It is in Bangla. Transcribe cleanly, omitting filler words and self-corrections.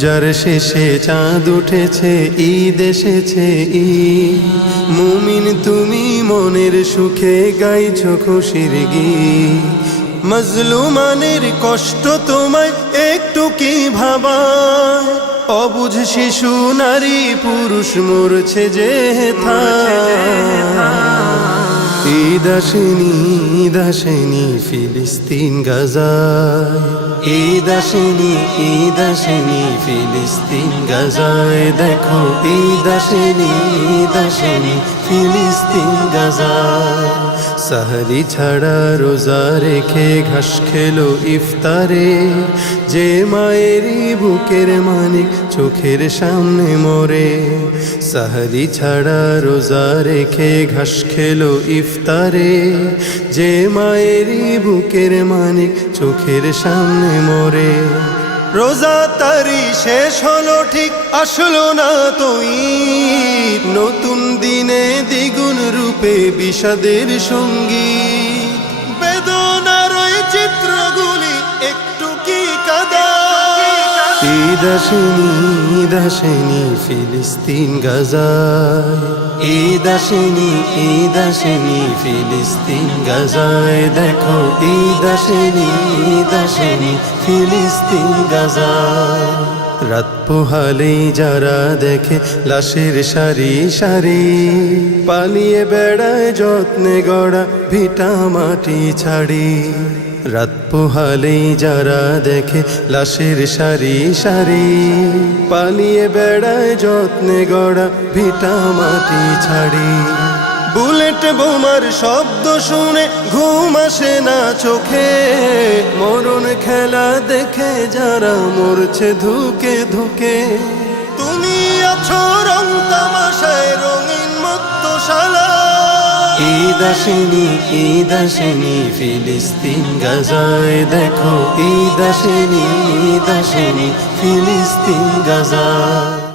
রোজার শেষে চাঁদ উঠেছে, ঈদ এসেছে ঈদ। মুমিন তুমি মনের সুখে গাইছো খুশির গীত। মজলুমানের কষ্ট তোমায় একটু কি ভাবায়? অবুঝ শিশু নারী পুরুষ মরছে যে ঈদ আসেনি, ঈদ আসেনি ফিলিস্তিন গাজায়। ঈদ আসেনি, ঈদ আসেনি ফিলিস্তিন গাজায়। দেখো ঈদ আসেনি, ঈদ আসেনি ফিলিস্তিন গাজায়। সাহরি ছাড়া রোজা রেখে ঘাস খেলো ইফতারে, যে মায়েরই বুকের মানিক চোখের সামনে মরে। সাহরি ছাড়া রোজা রেখে ঘাস খেলো ইফতারে, যে মায়েরই বুকের মানিক চোখের সামনে মরে। রোজা তারি শেষ হলো ঠিক আসলো না তো ঈদ। নতুন দিনে দ্বিগুণ রূপে বিষাদের সঙ্গীত। বেদনার ওই চিত্রগুলি একটু কি কাঁদা? ঈদ আসেনি, ঈদ আসেনি ফিলিস্তিন গাজায়। ঈদ আসেনি, ঈদ আসেনি ফিলিস্তিন গাজায়। দেখো ঈদ আসেনি, ঈদ আসেনি ফিলিস্তিন গাজায়। রাত পোহালেই যারা দেখে লাশের সারি সারি, পালিয়ে বেড়ায় যত্নে গড়া ভিটা মাটি ছাড়ি। রাত পোহালেই যারা দেখে লাশের সারি সারি, পালিয়ে বেড়ায় যত্নে গড়া ভিটা মাটি ছাড়ি। বুলেট বোমার শব্দ শুনে ঘুম আসে না চোখে, মরণ খেলা দেখে যারা মরছে ধুকে ধুকে। তুমি আছো রং তামাশায় রঙিন মত্তশালা। ঈদ আসেনি, ঈদ আসেনি ফিলিস্তিন গাজায়। দেখো ঈদ আসেনি, ঈদ আসেনি ফিলিস্তিন গাজায়।